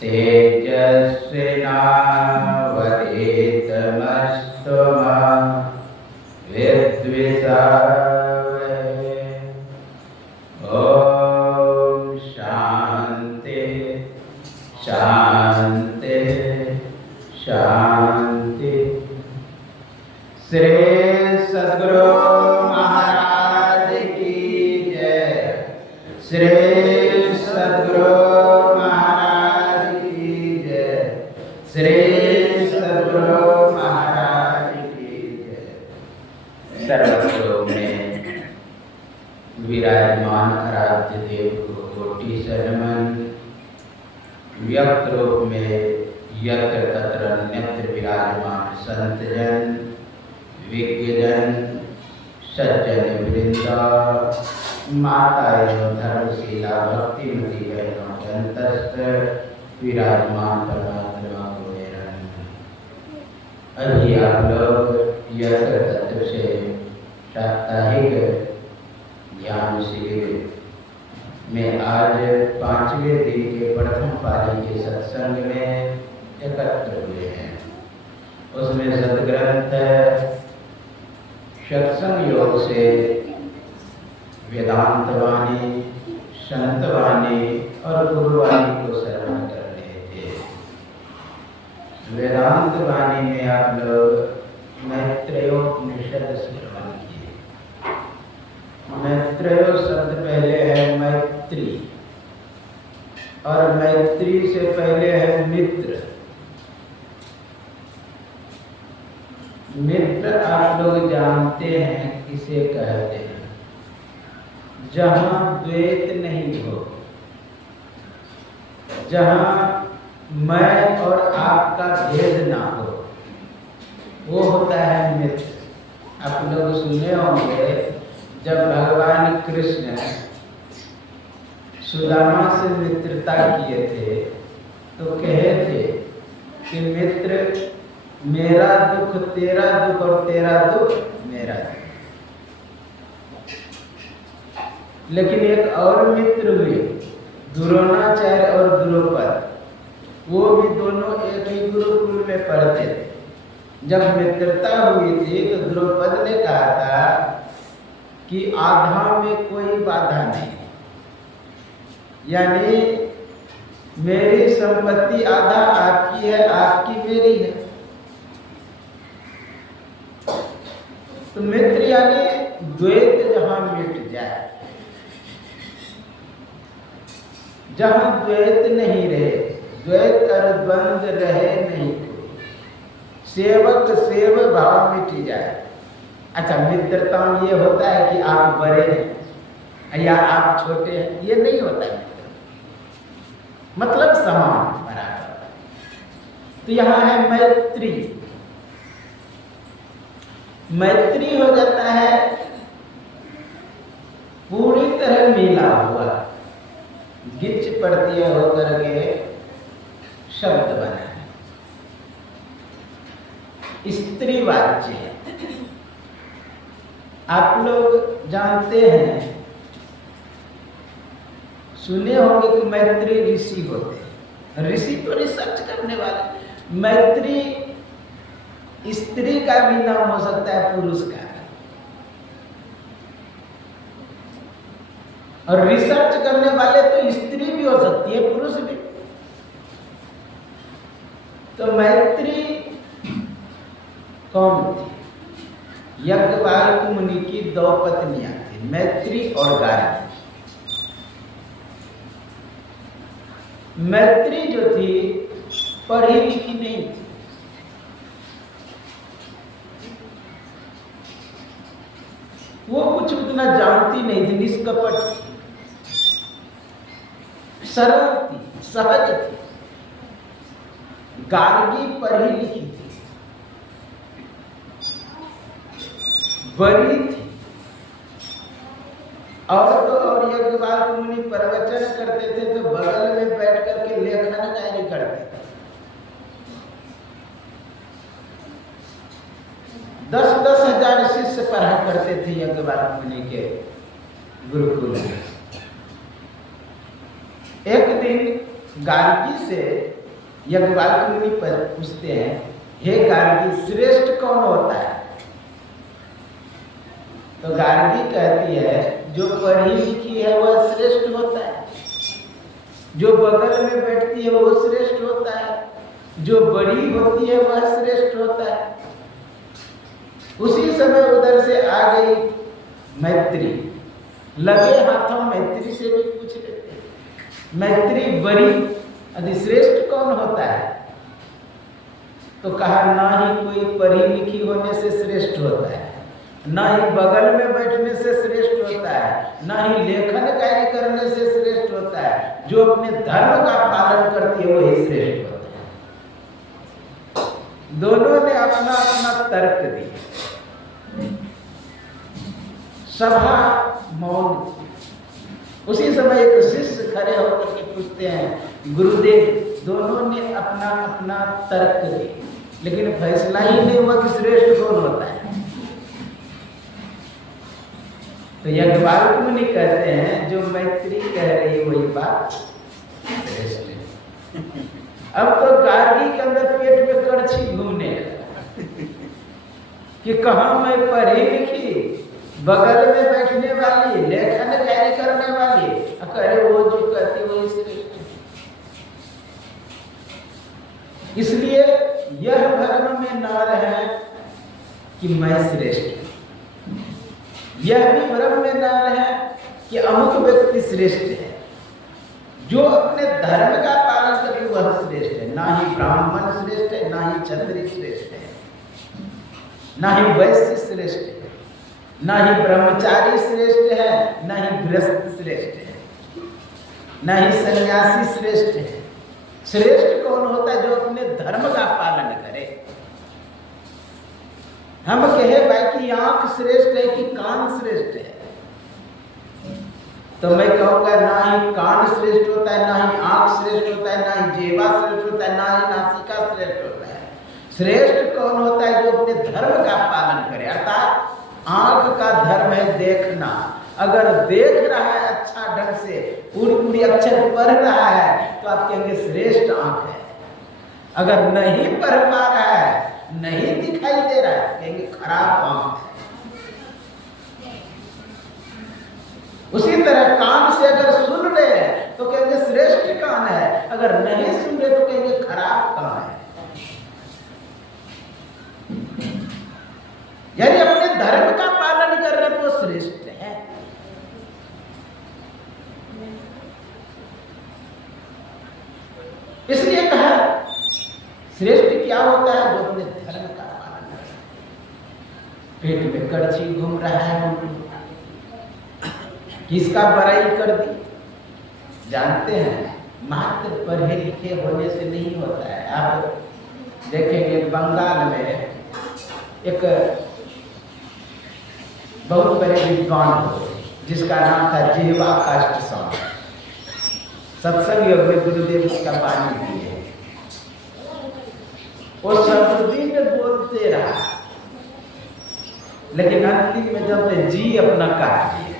तेजस्विनावधीतमस्तु मा विद्विषावहै। ओम शांति शांति शांति। श्री सद्गुरु महाराज की जय। श्री सद्गुरु महाराज की जय। श्री सद्गुरु महाराज की जय। सर्वस्व में विराजमान आराध्य देव को कोटि शरण। व्यक्त रूप में यत्र तत्र अन्यत्र विराजमान संत जन, विज्ञजन, सज्जन वृंदा, माता एवं धर्मशीला भक्तिमती बहनों के अंतस्थ विराजमान परमात्मा को मेरा नमन। अभी आप लोग यत्र तत्र से साप्ताहिक ध्यान शिविर में आज 5वें दिन के प्रथम पाली के सत्संग में एकत्र हुए हैं। उसमें सदग्रंथ सत्संग योग से वेदांत वाणी, संत वाणी और गुरुवाणी को श्रवण कर रहे थे। वेदांत वाणी में आप लोग मैत्रेयोपनिषद श्रवण किए। मैत्रेयो शब्द पहले है मैत्री और मैत्री से पहले है मित्र। मित्र आप लोग जानते हैं किसे कहते हैं? जहाँ द्वैत नहीं हो, जहाँ मैं और आपका भेद ना हो, वो होता है मित्र। आप लोग सुने होंगे जब भगवान कृष्ण सुदामा से मित्रता किए थे तो कहे थे कि मित्र मेरा दुख तेरा दुख और तेरा दुख मेरा दुख। लेकिन एक और मित्र हुए द्रोणाचार्य और द्रौपद, वो भी दोनों एक ही गुरुकुल में पढ़ते थे। जब मित्रता हुई थी तो द्रौपद ने कहा था कि आधा में कोई बाधा नहीं, यानी मेरी संपत्ति आधा आपकी है, आपकी मेरी है। तो मित्र यानी द्वैत जहां मिट जाए, जहां द्वैत नहीं रहे, द्वैत और द्वंद्व रहे नहीं, सेवक सेव भाव मिट जाए। अच्छा, मित्रता में ये होता है कि आप बड़े हैं या आप छोटे हैं, ये नहीं होता है। मतलब समान बराबर। तो यहाँ है मैत्री। मैत्री हो जाता है पूरी तरह मिला हुआ, गिच प्रत्यय होकर के शब्द बना है, स्त्रीवाच्य है। आप लोग जानते हैं, सुने होंगे कि मैत्री ऋषि होते हैं। ऋषि तो रिसर्च करने वाले। मैत्री स्त्री का भी नाम हो सकता है, पुरुष का। और रिसर्च करने वाले तो स्त्री भी हो सकती है, पुरुष भी। तो मैत्री कौन थी? याज्ञवल्क्य मुनि की 2 पत्नियां थी, मैत्री और गार्गी। मैत्री जो थी पढ़ी लिखी नहीं थी, वो कुछ उतना जानती नहीं थी, निष्कपट थी, सरल थी, सहज थी। गार्गी पढ़ी लिखी थी, बड़ी थी। और तो और याज्ञवल्क्य मुनि प्रवचन करते थे तो बगल में बैठ करके लेखन कार्य करते थे। 10-10 हजार शिष्य पढ़ा करते थे याज्ञवल्क्य मुनि के गुरुकुल में। एक दिन गार्गी से याज्ञवल्क्य मुनि पूछते हैं, हे गार्गी, श्रेष्ठ कौन होता है? तो गार्गी कहती है, जो पढ़ी लिखी है वह श्रेष्ठ होता है, जो बगल में बैठती है वो श्रेष्ठ होता है, जो बड़ी होती है वह श्रेष्ठ होता है। उसी समय उधर से आ गई मैत्री, लगे हाथों मैत्री से भी पूछ लेते हैं, मैत्री बड़ी अधिश्रेष्ठ कौन होता है? तो कहा, ना ही कोई पढ़ी लिखी होने से श्रेष्ठ होता है, ना ही बगल में बैठने से श्रेष्ठ होता है, ना ही लेखन कार्य करने से श्रेष्ठ होता है, जो अपने धर्म का पालन करती है वही श्रेष्ठ होता है। दोनों ने अपना अपना तर्क दिया, सभा मौन। उसी समय एक शिष्य खड़े होकर के पूछते हैं, गुरुदेव, दोनों ने अपना अपना तर्क दिया, लेकिन फैसला ही नहीं हुआ कि श्रेष्ठ कौन होता है। तो याज्ञवल्क्य मुनि कहते हैं, जो मैत्री कह रही वही बात श्रेष्ठ है। अब तो गार्गी के अंदर पेट में कड़छी घूमने कि कहाँ मैं पढ़ी लिखी, बगल में बैठने वाली, लेखन कार्य करने वाली, अरे वो जो कहती वही श्रेष्ठ। इसलिए यह भ्रम में न रहे कि मैं श्रेष्ठ, यह भी भ्रम में न रहे कि अमुक व्यक्ति श्रेष्ठ है। जो अपने धर्म का पालन करे वह श्रेष्ठ है। ना ही ब्राह्मण श्रेष्ठ है, ना ही क्षत्रिय श्रेष्ठ है, ना ही वैश्य श्रेष्ठ है, ना ही ब्रह्मचारी श्रेष्ठ है, ना ही गृहस्थ श्रेष्ठ है, ना ही सन्यासी श्रेष्ठ है। श्रेष्ठ कौन होता है? जो अपने धर्म का पालन करे। हम कहे भाई कि आंख श्रेष्ठ है कि कान श्रेष्ठ है, तो मैं कहूँगा ना ही कान श्रेष्ठ होता है, ना ही आंख श्रेष्ठ होता है, ना ही जेवा श्रेष्ठ होता है, ना ही नासिका श्रेष्ठ होता है। श्रेष्ठ कौन होता है? जो अपने धर्म का पालन करे। अर्थात आंख का धर्म है देखना। अगर देख रहा है अच्छा ढंग से, पूरी पूरी अक्षर पढ़ रहा है, तो आप कहेंगे श्रेष्ठ आंख है। अगर नहीं पढ़ पा रहा है, नहीं दिखाई दे रहा है, कहेंगे खराब आंख है। उसी तरह कान से अगर सुन रहे हैं तो कहेंगे श्रेष्ठ कान है, अगर नहीं सुन रहे तो कहेंगे खराब कान है। यानी अपने धर्म का पालन कर रहे तो श्रेष्ठ है। इसलिए कहा श्रेष्ठ क्या होता है? जो अपने धर्म का पालन करे। पेट में कड़छी घूम रहा है, किसका बड़ाई कर दी? जानते हैं, मात्र पढ़े लिखे होने से नहीं होता है। आप देखेंगे बंगाल में एक बहुत बड़े विद्वान हो जिसका नाम था जिह्वा काष्ठ स्वामी। सत्संग योग में गुरुदेव उसका वाणी दिए। वो सब दिन बोलते रहा, लेकिन अंतिम में जब जी अपना काट दिया,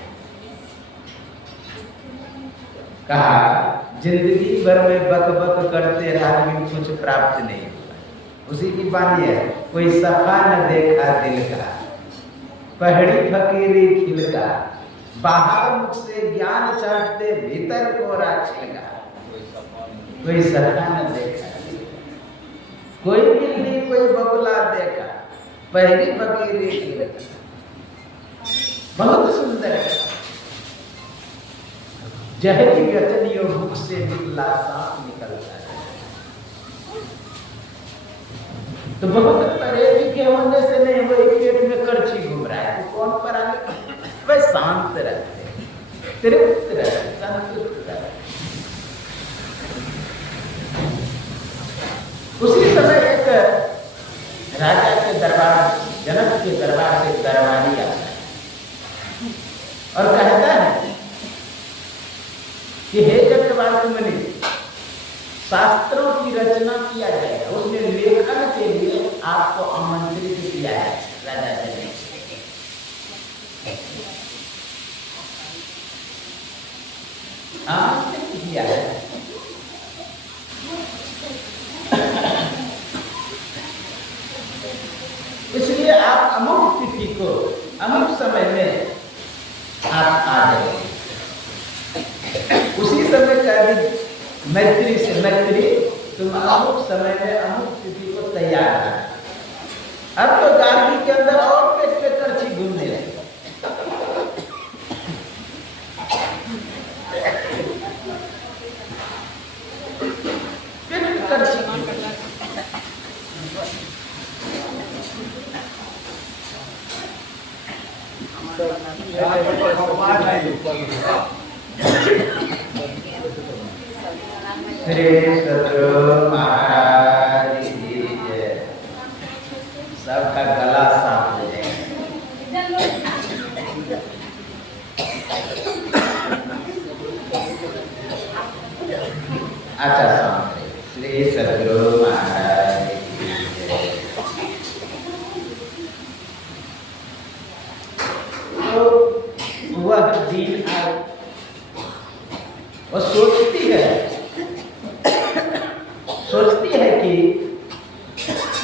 कहा जिंदगी भर में बक बक करते रहा लेकिन कुछ प्राप्त नहीं हुआ। उसी की बात है, कोई सफा न देखा दिल का, पहड़ी फकीरी खिलका, बाहर मुख से ज्ञान चाटते भीतर कोरा छिलका। कोई सफा न देखा, कोई बिल्ली कोई बगुला देखा, पहड़ी फकीरी खिलका। बहुत सुंदर है। जहरी व्यचनियों मुख से निकला सांप निकलता है। तो बहुत पढ़े लिखे होने से नहीं, वो एक पेट में कड़छी घूम रहा है, तो कौन पढ़ा लिखा? वह शांत रहते, तृप्त रहते, संतुष्ट रहते। उसी समय एक राजा के दरबार, जनक के दरबार से दरबारी आता है और कहता है कि हे याज्ञवल्क्य मुनि, शास्त्रों की रचना किया जाएगा, उसमें लेखन के लिए आपको आमंत्रित किया है राजा जी ने। आमंत्रित किया है, मैत्री से, मैत्री तुम अमुक समय में अमुक स्थिति को तैयार रहा। अब तो गार्गी के अंदर और पेट पे करछी घूमने लगी। पेट करछी श्री सतगुरु महाराज की जय। सबका गला साफ हो जाए। अच्छा स्वामी, श्री सतगुरु महाराज की जय। तो वह दिन आए, वो सोचती है कि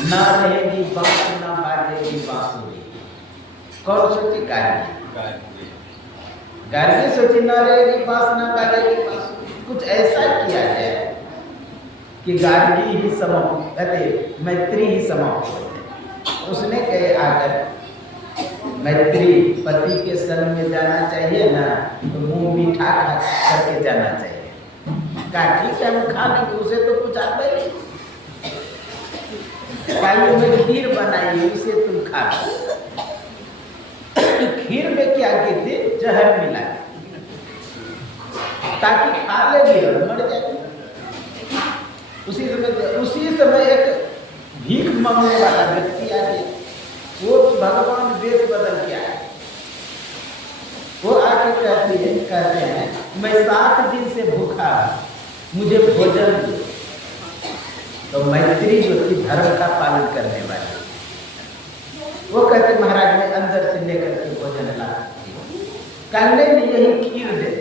ना रहेगी बांस ना बाजेगी बांसुरी। कौन सोची? गार्गी। गार्गी सोची ना रहेगी बांस ना बाजेगी बांसुरी। कुछ ऐसा किया जाए कि गार्गी ही समाप्त, कहते मैत्री ही समाप्त हो जाए। उसने कहे आकर मैत्री पति के संग में जाना चाहिए ना, तो मुंह मीठा खा करके जाना चाहिए। कहा ठीक है, हम खा लेंगे, उसे तो कुछ आता ही नहीं। में खीर बनाई, उसे तुम खा लो। खीर में क्या कहते? जहर मिला, ताकि खा लेगी और मर जाएगी। उसी समय एक भीख मांगने वाला व्यक्ति आ गया। वो भगवान वेश बदल के आए। वो आके कहते हैं मैं 7 दिन से भूखा, मुझे भोजन दो। तो मैत्री जो थी धर्म का पालन करने वाली, वो कहते महाराज मैं अंदर से लेकर के भोजन ला। कहने में यही खीर दे।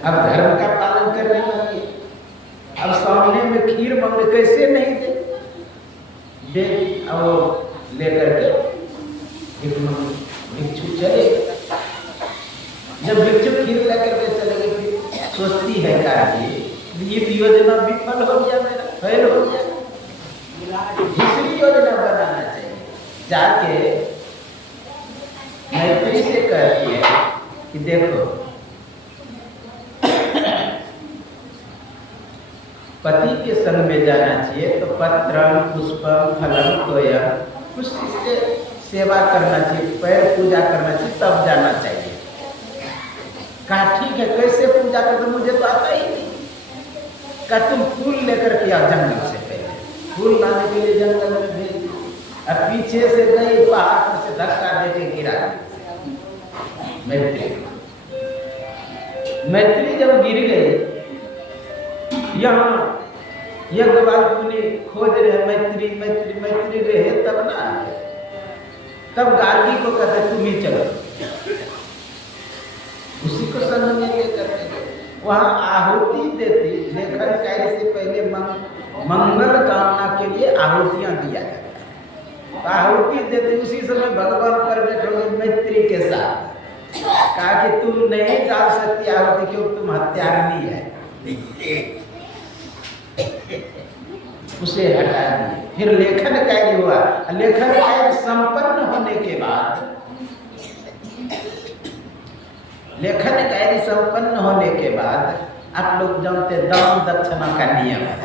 अब धर्म का पालन करने वाली, अब सामने में खीर मांगे, कैसे नहीं दे? दे। अब लेकर के भिक्षु चले। जब भिक्षु खीर लेकर के चले गए, फिर सोचती है गार्गी ये योजना विफल हो गया, मेरा फेल हो गया, दूसरी योजना बनाना चाहिए। जाके मैत्री से कहती है कि देखो पति के संग में जाना चाहिए तो पत्रम पुष्पम फलम तोयम, कुछ से सेवा करना चाहिए, पैर पूजा करना चाहिए, तब जाना चाहिए। कहा ठीक है, कैसे पूजा करते? मुझे तो आता ही नहीं। कहा तुम फूल लेकर के आओ जंगल से। पहले फूल लाने के लिए जंगल में भेज दी। अब पीछे से गई, पहाड़ पर से धक्का देके गिरा मैत्री जब गिर गई, यहाँ यज्ञवाल्कुनी खोज रहे मैत्री मैत्री मैत्री रहे, तब ना तब गार्गी को कहते तुम ही चलो। उसी को संग में लेकर वहाँ आहुति देती। लेखन कार्य से पहले मंगल कामना के लिए आहुतियाँ दिया जाता। तो आहुति देती, उसी समय भगवान प्रकट हो गए मैत्री के साथ। कहा कि तुम नहीं डाल सकती आहुति, क्योंकि तुम हत्यारनी है। उसे हटा दिए। फिर लेखन कार्य हुआ। लेखन कार्य संपन्न होने के बाद, लेखन कार्य संपन्न होने के बाद आप लोग जानते दान दक्षिणा का नियम है।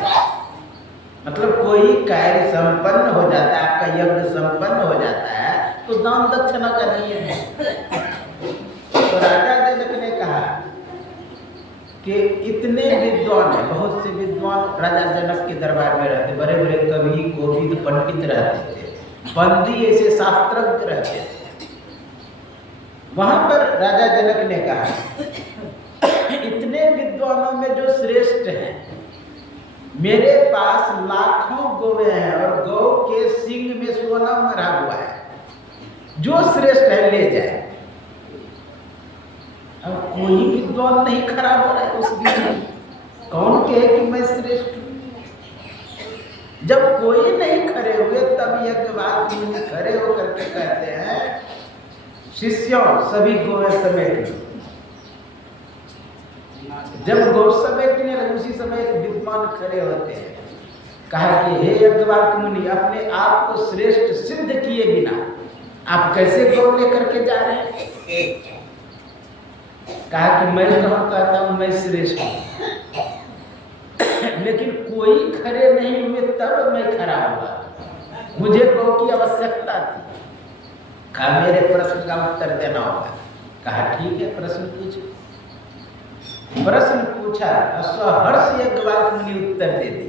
मतलब कोई कार्य संपन्न हो जाता है, आपका यज्ञ संपन्न हो जाता है, तो दान दक्षिणा का नियम है। तो राजा जनक ने कहा कि इतने विद्वान हैं, बहुत से विद्वान राजा जनक के दरबार में रहते, बड़े बड़े कवि कोविद पंडित रहते थे, बंदी ऐसे शास्त्रज्ञ रहते थे। वहां पर राजा जनक ने कहा इतने विद्वानों में जो श्रेष्ठ हैं, मेरे पास लाखों गौवे हैं और गौ के सिंग में सोना मरा हुआ है, जो श्रेष्ठ है ले जाए। अब कोई विद्वान नहीं खड़ा हो रहा है उस दिन। कौन कहे कि मैं श्रेष्ठ हूं? जब कोई नहीं खड़े हुए, तब यज्ञवाल्कुनी खड़े होकर के कहते हैं शिष्यों सभी गौवें समेट लो। जब घोष समेटने लगे उसी समय एक विद्वान खड़े होते हैं, कहा कि हे याज्ञवल्क्य मुनि, अपने आप को श्रेष्ठ सिद्ध किए बिना आप कैसे गौ लेकर के जा रहे हैं? कहा कि मैं कहाँ कहता हूँ मैं श्रेष्ठ हूँ, लेकिन कोई खड़े नहीं हुए तब मैं खड़ा हुआ, मुझे गौ की आवश्यकता थी। कहा मेरे प्रश्न का उत्तर देना होगा। कहा ठीक है, प्रश्न पूछो। प्रश्न पूछा, स्वहर्ष याज्ञवल्क्य मुनि उत्तर दे दिए।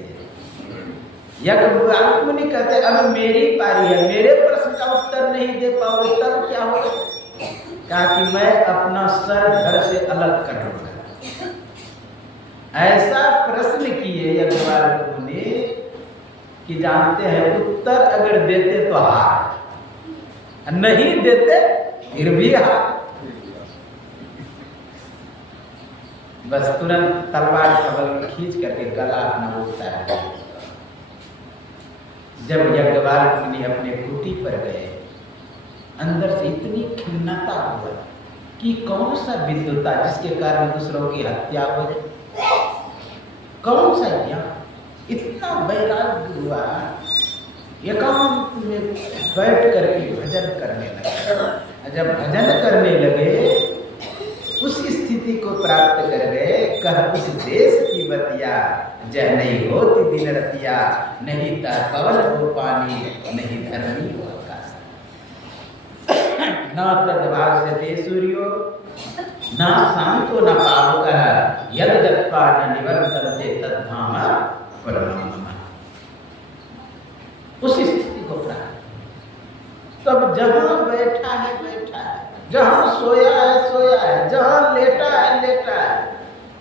याज्ञवल्क्य मुनि कहते अब मेरी पारी है, मेरे प्रश्न का उत्तर नहीं दे पाओगे तब क्या होगा? कहा कि मैं अपना सर घर से अलग कर लूंगा। ऐसा प्रश्न किए याज्ञवल्क्य मुनि कि जानते हैं उत्तर अगर देते तो हार, नहीं देते फिर भी हार। बस तुरंत तलवार का बल खींच करके गला अपना उठता है। जब याज्ञवल्क्य मुनि अपने कुटी पर गए, अंदर से इतनी खिन्नता हुआ कि कौन सा विद्वता जिसके कारण दूसरों की हत्या हो जाए, कौन सा ज्ञान, इतना वैराग्य हुआ। एकांत में बैठ करके भजन करने लगे। जब भजन करने लगे उस स्थिति को प्राप्त कर गए। कह उस देश की बतिया जय नहीं होती दिन रतिया, नहीं तर पवन हो पानी, नहीं धरनी हो आकाश। न तद्भाष्यते सूर्यो न शांतो न पावकः, यद्गत्वा न निवर्तन्ते तद्धाम परमं मम। उस स्थिति को प्राप्त। तब जहां बैठा है बैठा है, जहां सोया है, जहां लेटा है,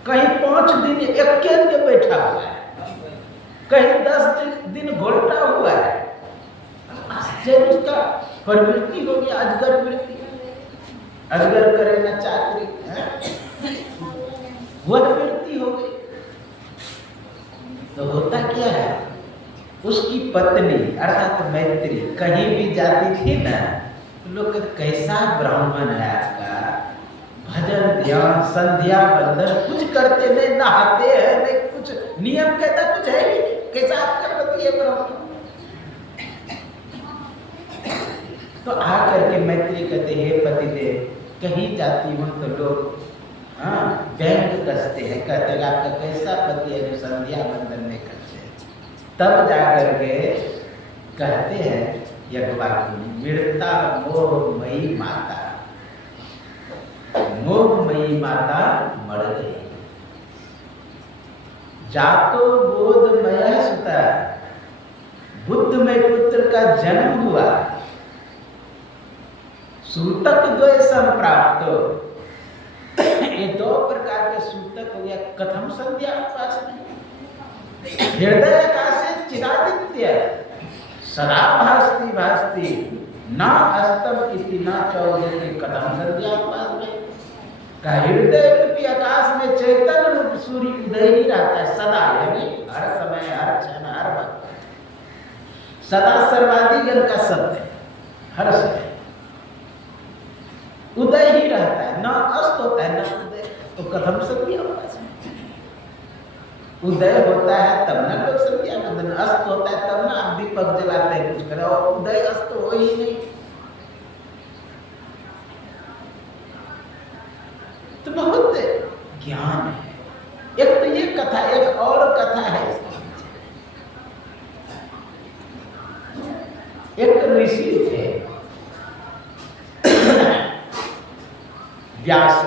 कहीं 5 दिन एकेंद्र में बैठा हुआ है, कहीं 10 दिन घोलटा हुआ है। आश्चर्य, उसका प्रवृत्ति हो गया अजगर वृत्ति। अजगर करे ना चाकरी, वह वृत्ति हो गई। तो होता क्या है, उसकी पत्नी अर्थात मैत्री कहीं भी जाती थी ना, लोग कैसा ब्राह्मण है आपका, भजन ध्यान संध्या बंदन कुछ करते नहीं, नहाते हैं नहीं, कुछ नियम कहता कुछ है ही नहीं, कैसा आपका पति है ब्राह्मण। तो आकर के मैत्री कहते हे पतिदेव, कहीं जाती हूँ तो लोग व्यंग कसते हैं, कहते हैं आपका कैसा पति है जो संध्या बंदन नहीं करते। तब जाकर के कहते हैं याज्ञवल्क्य मुनि, मृता मोहमयी माता, मोहमयी माता मर गई। जातो बोधमय सुता, बुद्धमय पुत्र का जन्म हुआ। सूतक द्वय संप्राप्त, ये 2 प्रकार के सूतक हो गया। कथम संध्या उपासना, हृदय आकाशे चिदादित्य सदा भास्ति न अस्तम इति न चौदति, कथम संध्या उपासना। का हृदय रूपी आकाश में चैतन्य रूप सूर्य उदय ही रहता है सदा, यानी हर समय हर क्षण हर वक्त, सदा सर्वाधिगण का सत्य हर समय उदय ही रहता है, न अस्त होता है न उदय। तो कथम संध्या उपासना, उदय होता है तब ना लोग संध्या बंदन, अस्त होता है तब ना आप दीपक जलाते हैं कुछ करो, और उदय अस्त हो ही नहीं। तो बहुत ज्ञान है। एक तो ये कथा, एक और कथा है। एक ऋषि थे व्यास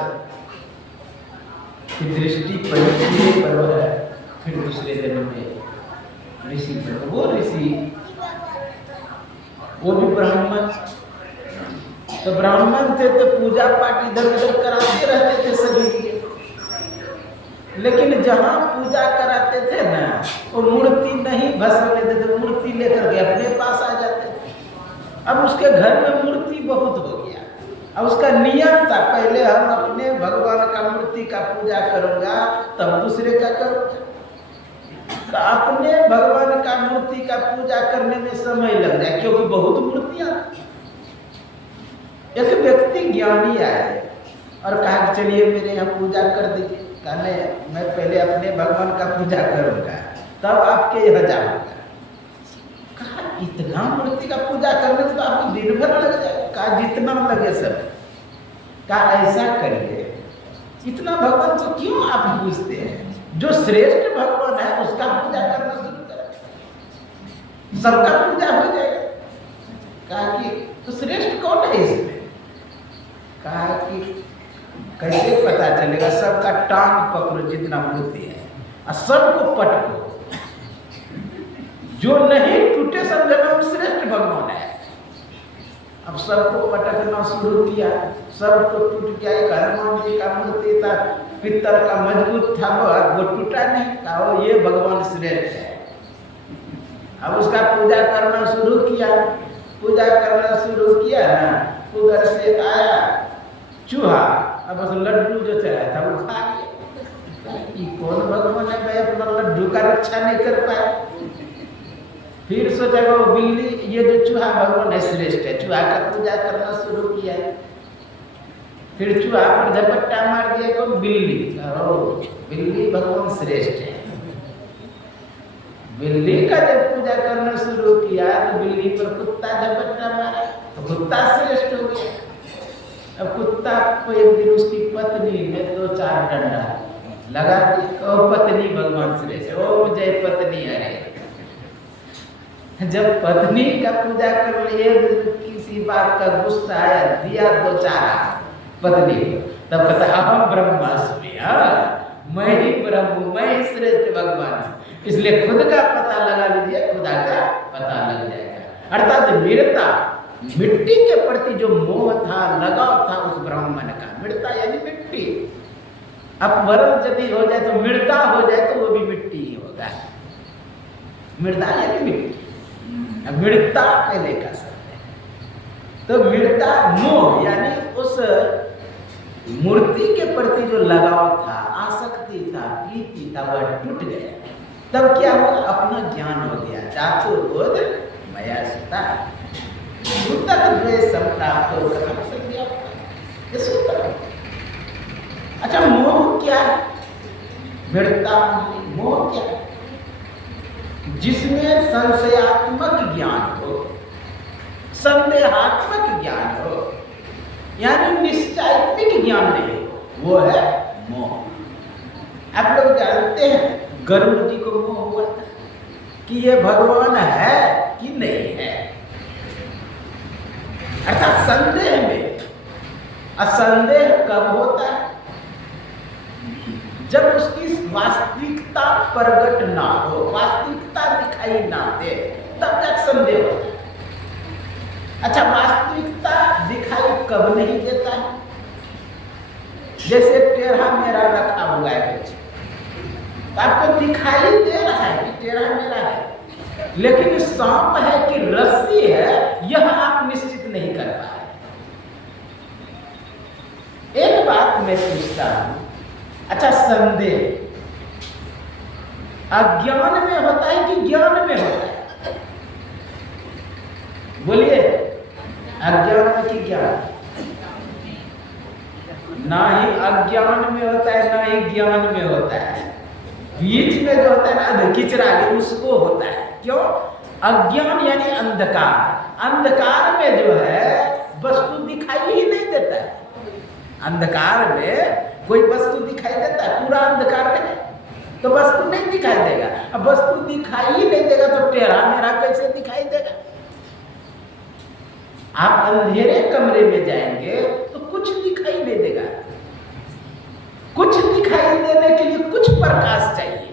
की दृष्टि पड़ी पर है, फिर दूसरे जन्म में ऋषि बने। वो ऋषि वो भी ब्राह्मण, तो ब्राह्मण थे तो पूजा पाठ इधर उधर कराते रहते थे सभी के, लेकिन जहाँ पूजा कराते थे ना वो मूर्ति नहीं भस्म लेते थे, मूर्ति लेकर के अपने पास आ जाते थे। अब उसके घर में मूर्ति बहुत हो गया। अब उसका नियम था, पहले हम अपने भगवान का मूर्ति का पूजा करूंगा तब दूसरे का करूंगा। तो अपने भगवान का मूर्ति का पूजा करने में समय लग जाए, क्योंकि बहुत मूर्तियां। एक व्यक्ति ज्ञानी आए और कहा कि चलिए मेरे यहाँ पूजा कर दीजिए। कहा नहीं, मैं पहले अपने भगवान का पूजा करूंगा तब आपके यहाँ जाऊंगा। कहा इतना मूर्ति का पूजा करने से तो आपको दिन भर लग जाएगा। कहा जितना लगे सब। कहा ऐसा करिए, इतना भगवान को क्यों आप पूछते हैं? जो श्रेष्ठ भगवान है उसका पूजा करना शुरू करें, सबका पूजा हो जाएगा। कहा कि तो श्रेष्ठ कौन है इसमें? कहा कि कैसे पता चलेगा? सबका टांग पकड़ो जितना मूर्ति है और सबको पटको, जो नहीं टूटे समझना वो श्रेष्ठ भगवान है। अब सबको पटकना शुरू किया, सबको टूट गया। एक हनुमान जी का मूर्ति था, पित्तल का मजबूत था, वो टूटा नहीं। कहा ये भगवान श्रेष्ठ है। अब उसका पूजा करना शुरू किया, पूजा करना शुरू किया ना, उधर से आया चूहा, अब बस लड्डू जो चढ़ाया था वो खा लिया। ये कौन भगवान है भाई, अपना लड्डू का रक्षा नहीं कर पाए। फिर सोचा वो बिल्ली, ये जो चूहा भगवान है श्रेष्ठ है, चूहा का पूजा करना शुरू किया। फिर चूहा पर झपट्टा मार दिया को बिल्ली, बिल्ली भगवान श्रेष्ठ है। बिल्ली का जब पूजा करना शुरू किया तो बिल्ली पर कुत्ता झपट्टा मारा तो कुत्ता श्रेष्ठ हो गया। अब कुत्ता को एक दिन उसकी पत्नी ने 2-4 डंडा लगा दिया। ओ पत्नी भगवान श्रेष्ठ, ओ जय पत्नी हरे। जब पत्नी का पूजा कर लिए, किसी बात का गुस्सा आया, दिया 2-4 पत्नी को, तब पता अहम ब्रह्मास्मि, मैं ही ब्रह्म, मैं ही श्रेष्ठ भगवान। इसलिए खुद का पता लगा लीजिए, खुदा का पता लग जाएगा। अर्थात वीरता, मिट्टी के प्रति जो मोह था, लगाव था उस ब्राह्मण का, मिटता यानी मिट्टी। अब वरण यदि हो जाए तो मिटता हो जाए तो वो भी मिट्टी ही होगा। मिटता यानी मिट्टी, मिटता पहले का शब्द है। तो मिटता मोह यानी उस मूर्ति के प्रति जो लगाव था, आसक्ति था, प्रीति था, वह टूट गया। तब क्या हुआ? अपना ज्ञान हो गया। चातुर बोध मया सुता, सूतक द्वेष संप्राप्त हो गया। ये सूत्र। अच्छा मोह क्या है? मिटता मोह क्या है? जिसमें संशयात्मक ज्ञान हो, संदेहात्मक ज्ञान हो, यानी निश्चयात्मक ज्ञान नहीं हो, वो है मोह। आप लोग जानते हैं गरुड़ जी को मोह हुआ था कि ये भगवान है कि नहीं है। अर्थात संदेह में। असंदेह कब होता है? जब उसकी वास्तविकता प्रकट ना हो, वास्तविकता दिखाई ना दे, तब तक संदेह होता है। अच्छा वास्तविकता दिखाई कब नहीं देता है? जैसे टेढ़ा मेरा रखा हुआ है कुछ, तो आपको दिखाई दे रहा है कि टेढ़ा मेरा है, लेकिन सांप है कि रस्सी है यह आप निश्चित नहीं कर पाए। एक बात मैं पूछता हूं, अच्छा संदेह अज्ञान में होता है कि ज्ञान में होता है? बोलिए, अज्ञान में कि ज्ञान? ना ही अज्ञान में होता है ना ही ज्ञान में होता है। बीच में जो होता है ना अधकिचरा, उसको होता है। क्यों? अज्ञान यानी अंधकार। अंधकार में जो है वस्तु दिखाई ही नहीं देता है। अंधकार में कोई वस्तु दिखाई देता है? पूरा अंधकार में तो वस्तु नहीं दिखाई देगा। अब वस्तु दिखाई ही नहीं देगा तो टेढ़ा मेरा कैसे दिखाई देगा? आप अंधेरे कमरे में जाएंगे तो कुछ दिखाई नहीं देगा। कुछ दिखाई देने के लिए कुछ प्रकाश चाहिए,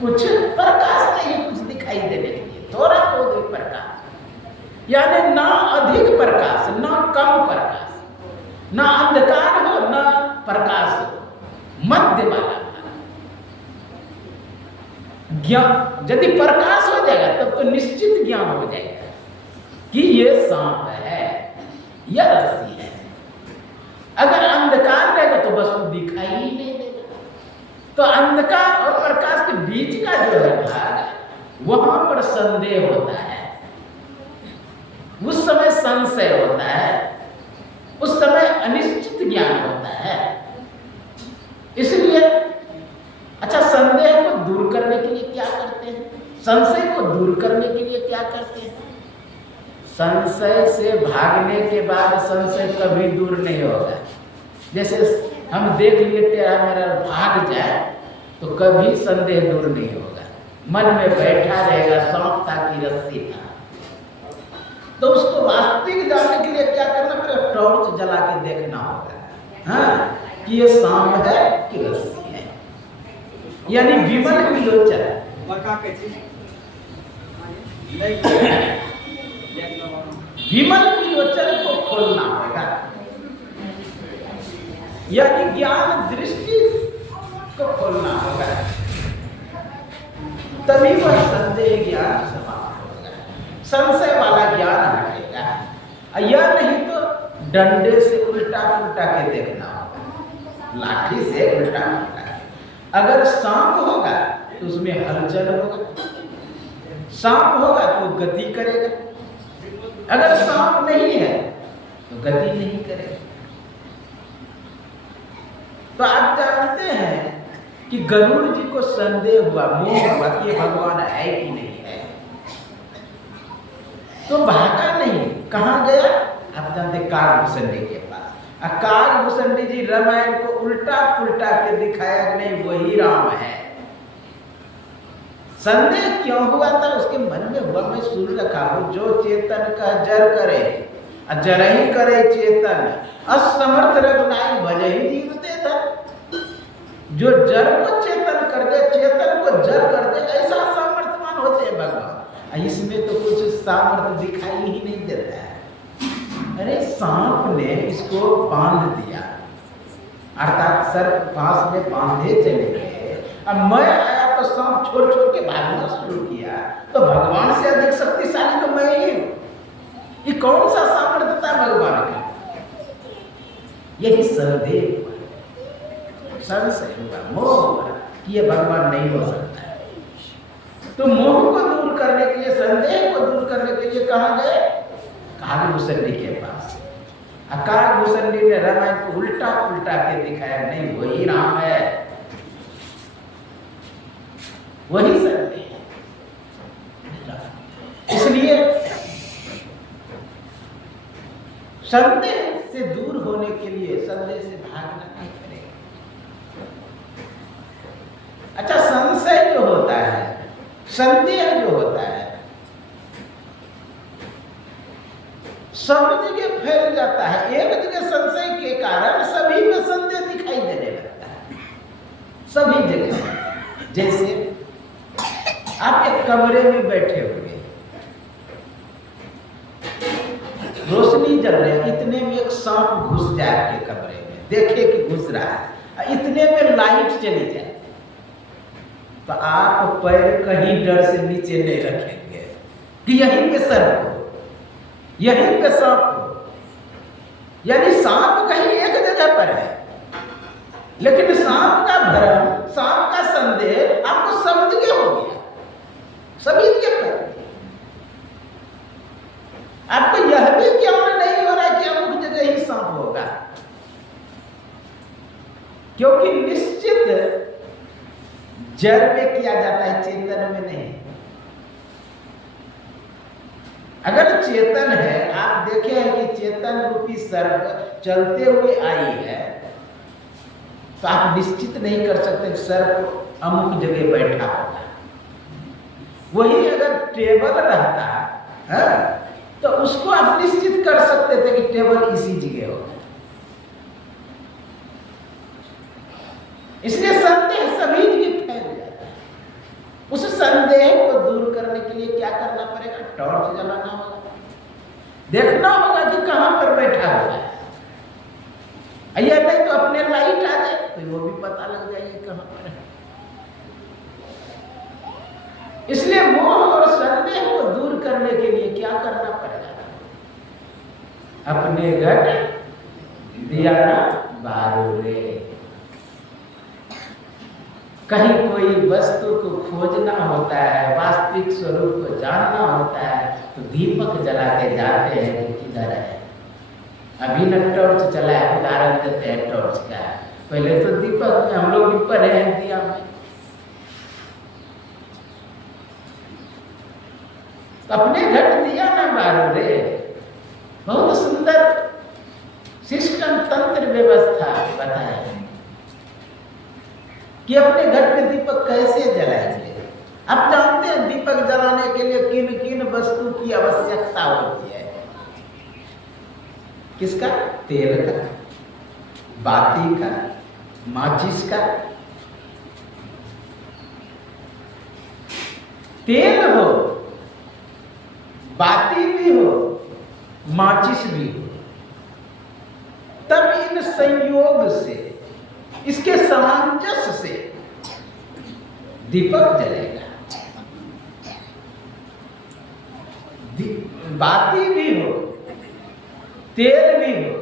कुछ प्रकाश चाहिए, कुछ दिखाई देने के लिए थोड़ा बहुत प्रकाश। यानी ना अधिक प्रकाश ना कम प्रकाश, ना अंधकार हो ना प्रकाश हो, मध्य वाला ज्ञान। यदि प्रकाश हो जाएगा तब तो निश्चित ज्ञान हो जाएगा कि ये सांप है, यह रस्सी है। अगर अंधकार रहेगा तो वस्तु दिखाई ही नहीं देगा। तो अंधकार और प्रकाश के बीच का जो है भाग, वहां पर संदेह होता है, उस समय संशय होता है, उस समय अनिश्चित ज्ञान होता है। संशय को दूर करने के लिए क्या करते हैं? संशय से भागने के बाद संशय कभी दूर नहीं होगा। जैसे हम देख लिए तेरा मेरा भाग जाए तो कभी संदेह दूर नहीं होगा, मन में बैठा रहेगा सांप था कि रस्सी था। तो उसको वास्तविक जानने के लिए क्या करना पड़ेगा? टॉर्च जला के देखना होगा, हाँ, कि ये सांप है कि रस्सी है। यानी विमल विलोचन, विमल विलोचन को खोलना होगा, यानी ज्ञान दृष्टि को खोलना होगा, तभी वह संदेह ज्ञान समाप्त होगा, संशय वाला ज्ञान हटेगा। या नहीं तो डंडे से उल्टा पुल्टा के देखना होगा, लाठी से उल्टा पुल्टा। अगर सांप होगा तो उसमें हलचल होगा, सांप होगा तो गति करेगा, अगर सांप नहीं है तो गति नहीं करेगा। तो आप जानते हैं कि गरुड़ जी को संदेह हुआ, मोह हुआ कि ये भगवान है कि नहीं है, तो भागा नहीं, कहाँ गया? आप जानते कागभूषणी के पास। कागभूषणी जी रामायण को उल्टा पुल्टा के दिखाया, नहीं वही राम है। संदेह क्यों हुआ था? उसके मन में हुआ, मैं सुन रखा हूं, जो चेतन का जर करे जर ही करे चेतन, असमर्थ रघुनाई भले ही जीवते था। जो जड़ को चेतन कर दे, चेतन को जड़ कर दे, ऐसा सामर्थ्यवान होते हैं भगवान। इसमें तो कुछ सामर्थ्य दिखाई ही नहीं देता है। अरे सांप ने इसको बांध दिया, अर्थात सर्प पास में बांधे चले गए। अब मैं आया तो सांप छोड़ छोड़ के भागना शुरू किया, तो भगवान से अधिक शक्तिशाली तो मैं ही हूं। ये कौन सा सामर्थ्य था भगवान का? यही संदेह, संशय हुआ, मोह हुआ कि ये भगवान नहीं हो सकता है। तो मोह को दूर करने के लिए, संदेह को दूर करने के लिए कहाँ गए? कागभूषणी के पास। कागभूषणी ने रामायण को उल्टा पुल्टा के दिखाया, नहीं वही राम है, वही सत्य है। इसलिए संदेह से दूर होने के लिए संदेह से भागना नहीं पड़ेगा। अच्छा, संशय जो होता है, संदेह जो होता है, सब जगह फैल जाता है। एक जगह संशय के कारण सभी में संदेह दिखाई देने लगता है, सभी जगह। जैसे आप एक कमरे में बैठे हुए, रोशनी जल रही है, इतने में एक सांप घुस जाए आपके कमरे में, देखे कि घुस रहा है, इतने में लाइट चली जाए, तो आप पैर कहीं डर से नीचे नहीं रखेंगे कि यहीं पे सर्प हो, यहीं पे सांप हो। यानी सांप कहीं एक जगह पर है, लेकिन सांप का भ्रम, सांप का संदेह आपको सब जगह हो गया, सभी जगह पर। आपको यह भी क्यों नहीं हो रहा कि अमुक जगह ही सांप होगा? क्योंकि निश्चित जड़ में किया जाता है, चेतन में नहीं। अगर चेतन है, आप देखे हैं कि चेतन रूपी सर्प चलते हुए आई है, तो आप निश्चित नहीं कर सकते सर्प अमुक जगह बैठा होगा। वही अगर टेबल रहता है, तो उसको आप निश्चित कर सकते थे कि टेबल इसी जगह होगा। इसलिए संदेह सभी जगह फैल जाता है। उस संदेह को दूर करने के लिए क्या करना पड़ेगा? टॉर्च जलाना होगा, देखना होगा कि कहां पर बैठा हुआ है। या नहीं तो अपने लाइट आ जाए तो वो भी पता लग जाएगा कहां पर है। इसलिए मोह और संदेह को दूर करने के लिए क्या करना पड़ेगा? अपने घट दिया ना बारू रे। कहीं कोई वस्तु को खोजना होता है, वास्तविक स्वरूप को जानना होता है, तो दीपक जला के जाते हैं कि किधर है। अभी न टॉर्च चला है, उदाहरण देते हैं टॉर्च का। पहले तो दीपक में हम लोग भी पढ़े हैं दिया में। अपने घट दिया ना बारू रे। बहुत सुंदर सिस्टम तंत्र व्यवस्था बताए कि अपने घर में दीपक कैसे जलाएंगे। आप जानते हैं दीपक जलाने के लिए किन किन वस्तु की आवश्यकता होती है? किसका? तेल का, बाती का, माचिस का। तेल हो, बाती भी हो, माचिस भी हो, तब इन संयोग से, इसके सामंजस्य से दीपक जलेगा। बाती भी हो, तेल भी हो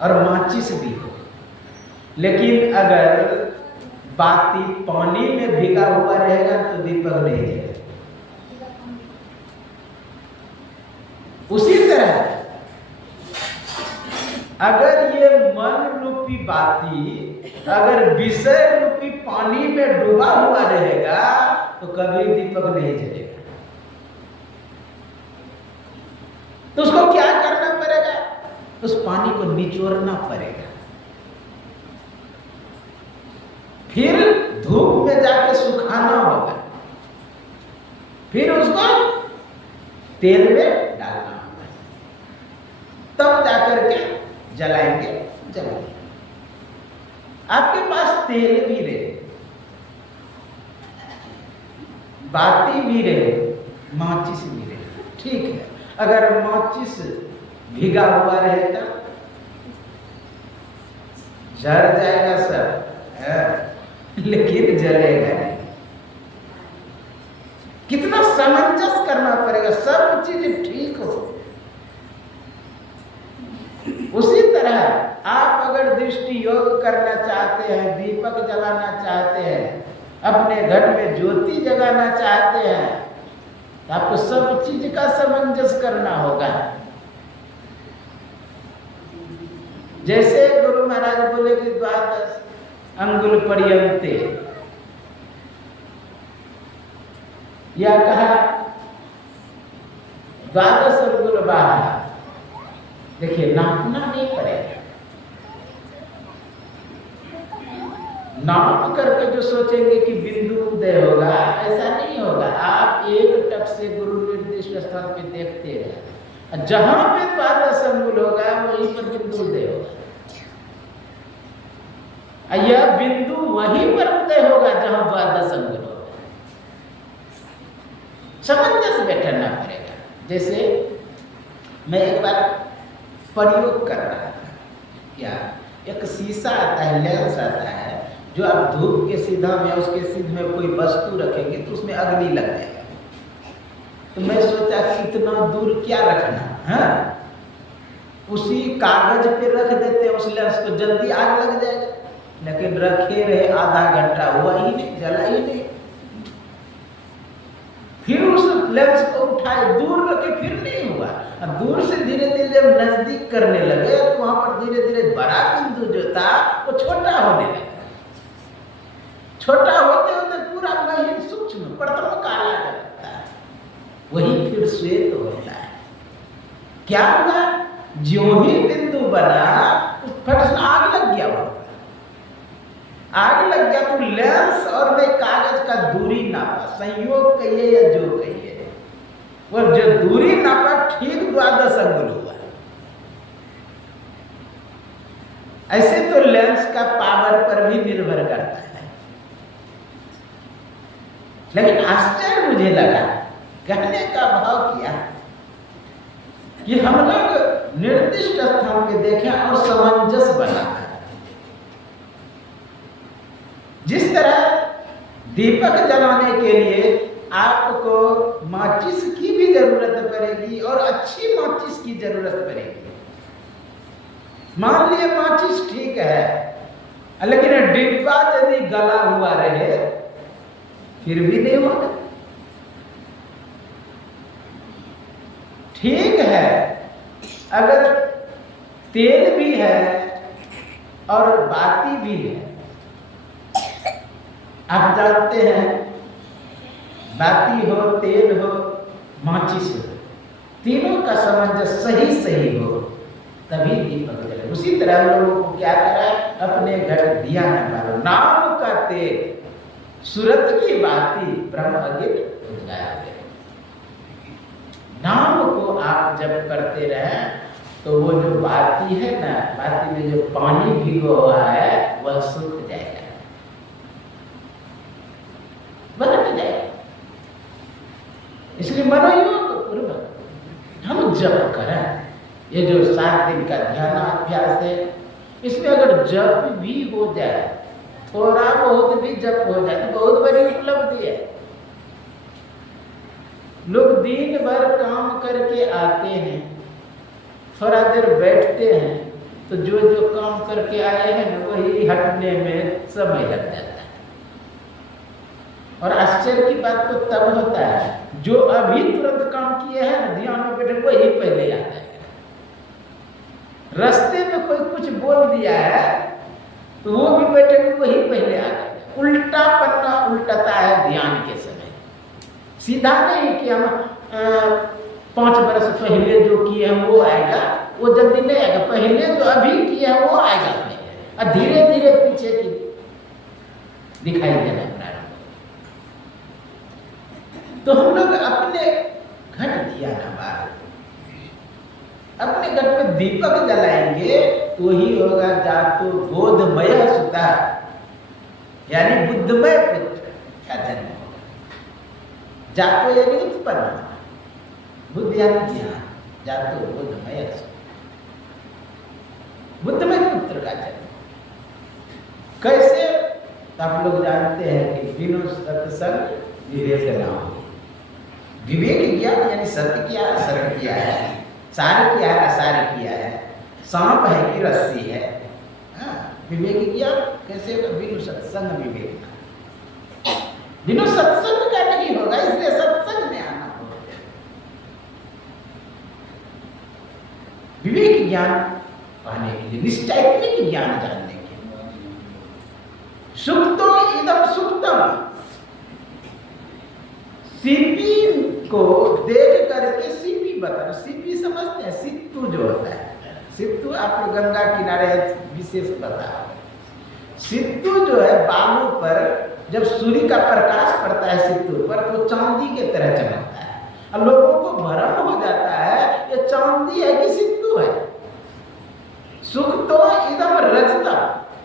और माचिस भी हो, लेकिन अगर बाती पानी में भीगा हुआ रहेगा तो दीपक नहीं जलेगा। उसी तरह अगर ये मन रूपी बाती अगर विषय रूपी पानी में डूबा हुआ रहेगा तो कभी दीपक नहीं जलेगा। तो उसको क्या करना पड़ेगा? उस पानी को निचोड़ना पड़ेगा, फिर धूप में जाके सुखाना होगा, फिर उसको तेल में डालना होगा, तब जाकर के जलाएंगे। जलाएंगे। आपके पास तेल भी रहे, बाती भी रहे, माचिस भी रहे, ठीक है। अगर माचिस भीगा हुआ रहेगा जल जाएगा सब, लेकिन जलेगा नहीं। कितना सामंजस्य करना पड़ेगा, सब चीज ठीक हो। उसी तरह आप अगर दृष्टि योग करना चाहते हैं, दीपक जलाना चाहते हैं, अपने घर में ज्योति जगाना चाहते हैं, तो आपको सब चीज का सामंजस्य करना होगा। जैसे गुरु महाराज बोले कि 12 अंगुल पर्यंते, या कहा 12 अंगुल बाहर। देखिए, नापना नहीं पड़ेगा। नाप करके जो सोचेंगे कि बिंदु उदय होगा, ऐसा नहीं होगा। आप एक टक से गुरु निर्दिष्ट स्थान पे देखते रहे, जहां पे 12 अंगुल होगा वहीं पर बिंदु उदय होगा। यह बिंदु वहीं पर उदय होगा जहां 12 अंगुल होगा। सामंजस्य बैठना पड़ेगा। जैसे मैं एक बार प्रयोग कर रहा था, क्या एक शीशा आता है, लेंस आता है, जो आप धूप के सीधा में उसके सीध में कोई वस्तु रखेंगे तो उसमें अग्नि लग जाएगा। तो मैं सोचा कि इतना दूर क्या रखना है, उसी कागज पे रख देते उस लेंस को, जल्दी आग लग जाएगा। लेकिन रखे रहे आधा घंटा, हुआ ही नहीं, जला ही नहीं। फिर उस लेंस को उठाए, दूर रखे, फिर नहीं हुआ। अब दूर से धीरे धीरे जब नजदीक करने लगे तो वहां पर धीरे धीरे बड़ा बिंदु जो था वो छोटा होने लगा। छोटा होते होते पूरा वही सूक्ष्म प्रथम काला लगता है, वही फिर श्वेत होता है। क्या हुआ? ज्यों ही बिंदु बना फट से आग लग गया। वहां आग लग गया तो लेंस और मैं कागज का दूरी नापा, संयोग कहिए या जो कहिए, वो जो दूरी नापा ठीक 12 अंगुल हुआ। ऐसे तो लेंस का पावर पर भी निर्भर करता है। लेकिन आश्चर्य मुझे लगा, कहने का भाव किया कि हम लोग निर्दिष्ट स्थान पे देखें और सामंजस्य बनाना। जिस तरह दीपक जलाने के लिए आपको माचिस की भी जरूरत पड़ेगी और अच्छी माचिस की जरूरत पड़ेगी। मान लिए माचिस ठीक है, लेकिन डिब्बा यदि गला हुआ रहे फिर भी नहीं होगा। ठीक है, अगर तेल भी है और बाती भी है, आप जानते हैं बाती हो, तेल हो, माचिस हो, तीनों का सामंजस्य सही सही हो, तभी दीपक जले। उसी तरह हम लोगों को क्या करा है, अपने घर दिया न बारो, नाम का तेल सूरत की बाती ब्रह्म अगिन उद्गार दे। नाम को आप जब करते रहे तो वो जो बाती है ना, बाती में जो पानी भिगो हुआ है वह सूख जाएगा, बदल जाएगा। इसलिए मनोयोग पूर्वक हम जप करें। ये जो 7 दिन का ध्यान अभ्यास है, इसमें अगर जप भी हो जाए, थोड़ा बहुत भी जप हो जाए तो बहुत बड़ी उपलब्धि है। लोग दिन भर काम करके आते हैं, थोड़ा देर बैठते हैं तो जो जो काम करके आए हैं ना वही हटने में समय लग जाता है। और आश्चर्य की बात तो तब होता है जो अभी तुरंत काम किए हैं ना, ध्यान में बैठे वही पहले आता है। रास्ते में कोई कुछ बोल दिया है तो वो भी बैठे वही पहले आ जाएगा। उल्टा पन्ना उल्टाता है ध्यान के समय। सीधा नहीं कि हम 5 वर्ष पहले जो किए हैं वो आएगा, वो जल्दी नहीं आएगा। पहले जो अभी किए हैं वो आएगा पहले, और धीरे धीरे पीछे की दिखाई देना प्रारंभ। तो हम लोग अपने घट दिया ना बाहर, अपने घर में दीपक जलाएंगे तो ही होगा जातो बोधमय सुता, यानी बुद्धमय पुत्र का जन्म होगा। जातो यानी उत्पन्न, बुद्ध यानी ज्ञान, जातो बोधमय सुता, बुद्धमय पुत्र का जन्म। कैसे? आप लोग जानते हैं कि बिनु सत्संग विवेक न हो। विवेक ज्ञान यानी सत्य क्या है, सर्व क्या है, सार क्या है, असार किया है, सांप है कि रस्सी है। विवेक ज्ञान कैसे होगा? बिनु सत्संग विवेक, बिनु सत्संग का नहीं होगा। इसलिए सत्संग में आना होगा। विवेक ज्ञान पाने के लिए, निश्चैतनिक ज्ञान जानने के लिए, सुक्तो इदम सुक्तम, सीपी को देख करके सीपी बताना। सीपी समझते हैं? सित्तू जो होता है, सित्तू आप गंगा किनारे विशेष बता। सित्तू जो है बालू पर जब सूर्य का प्रकाश पड़ता है सित्तू पर तो चांदी के तरह चमकता है। अब लोगों को भ्रम हो जाता है ये चांदी है कि सित्तू है। सुख तो एकदम रजतम,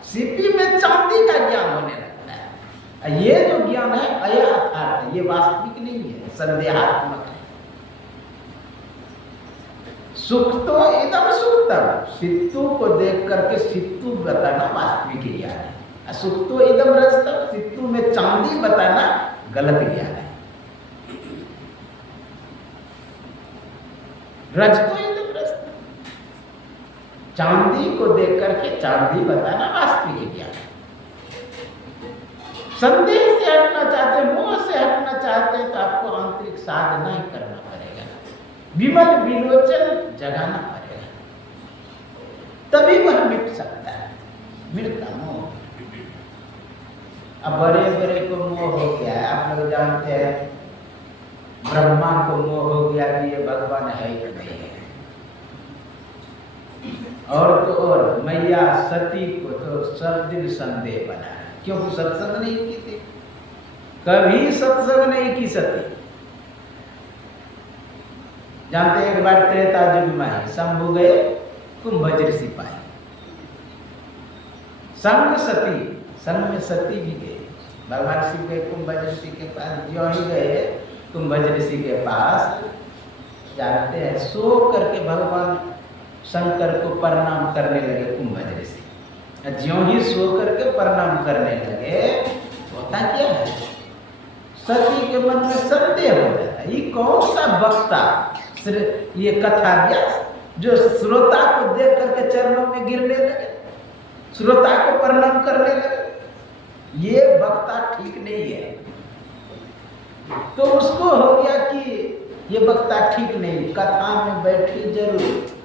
सीपी में चांदी का ज्ञान होने लगता है। ये जो ज्ञान है अयथार्थ है, ये वास्तविक नहीं है, संदेहात्मक है। सुख तो एकदम सुखतम, सित्तू को देख करके सित्तू बताना वास्तविक ज्ञान है। सुख तो एकदम रजतम, सित्तू में चांदी बताना गलत ज्ञान है। रज तो एकदम रजतम, चांदी को देख करके चांदी बताना वास्तविक ज्ञान है। संदेह से हटना चाहते, मोह से हटना चाहते हैं तो आपको आंतरिक साधना ही करना पड़ेगा, विमल विलोचन जगाना पड़ेगा, तभी वह मिट सकता है। मिटता मोह। अब बड़े बड़े को मोह हो गया है, आप लोग जानते हैं ब्रह्मा को मोह हो गया कि ये भगवान है कि नहीं है। और तो और मैया सती को तो सब दिन संदेह बना, क्योंकि सत्संग नहीं की थी, कभी सत्संग नहीं की सती। जानते हैं एक बार त्रेता युग में शंभु गए, कुंभज ऋषि पाए, संग सती, संग में सती भी गए। भगवान शिव गए कुंभज ऋषि के पास, जो ही गए कुंभज ऋषि के पास, जानते हैं सो करके भगवान शंकर को प्रणाम करने लगे कुंभज ऋषि। ज्यों ही सो करके प्रणाम करने लगे, होता क्या है सती के मन में संदेह हो जाता है, ये कौन सा वक्ता, ये कथा व्यास जो श्रोता को देख करके चरणों में गिरने लगे, श्रोता को प्रणाम करने लगे, ये वक्ता ठीक नहीं है। तो उसको हो गया कि ये वक्ता ठीक नहीं, कथा में बैठी जरूर,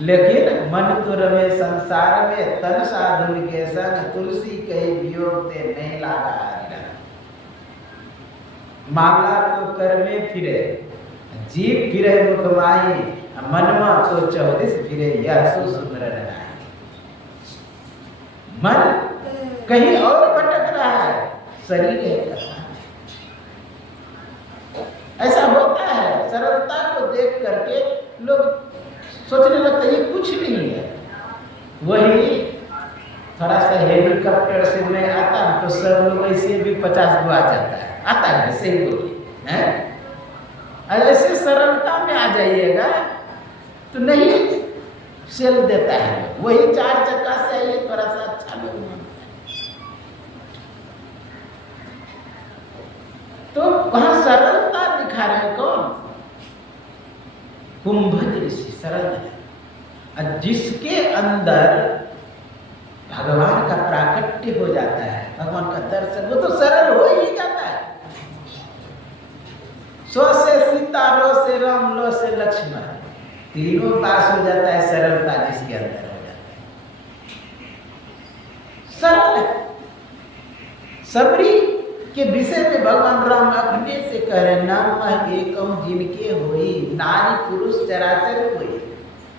लेकिन मन तो रमे संसार में, तन साधुन के संग, तुलसी कही वियोग ते नहीं लागा। माला तो कर में फिरे, जीव फिरे मुख माही, मनमा तो 24 फिरे यह सो सुमरन नाई। मन कहीं और भटक रहा है, शरीर एक कथा है। ऐसा होता है, सरलता को देख करके लोग सोचने लगते ये कुछ नहीं है। वही थोड़ा सा हेलीकॉप्टर से मैं आता तो सब लोग ऐसे भी 50 गो आ जाता है, आता है ऐसे ही बोलिए हैं। ऐसे सरलता में आ जाइएगा तो नहीं सेल देता है। वही 4 चक्का से आइए थोड़ा सा अच्छा लोग मानता है। तो वहां सरलता दिखा रहे हैं कौन? कुंभज ऋषि सरल है, जिसके अंदर भगवान का प्राकट्य हो जाता है, भगवान का दर्शन, वो तो सरल हो ही जाता है। सो से सीता, रो से राम, लो से लक्ष्मण, तीनों पास हो जाता है सरलता जिसके अंदर हो जाता है। सरल है। सबरी के विषय में भगवान राम अपने से कह रहे नाम एकम जिनके होई, नारी पुरुष चराचर कोई,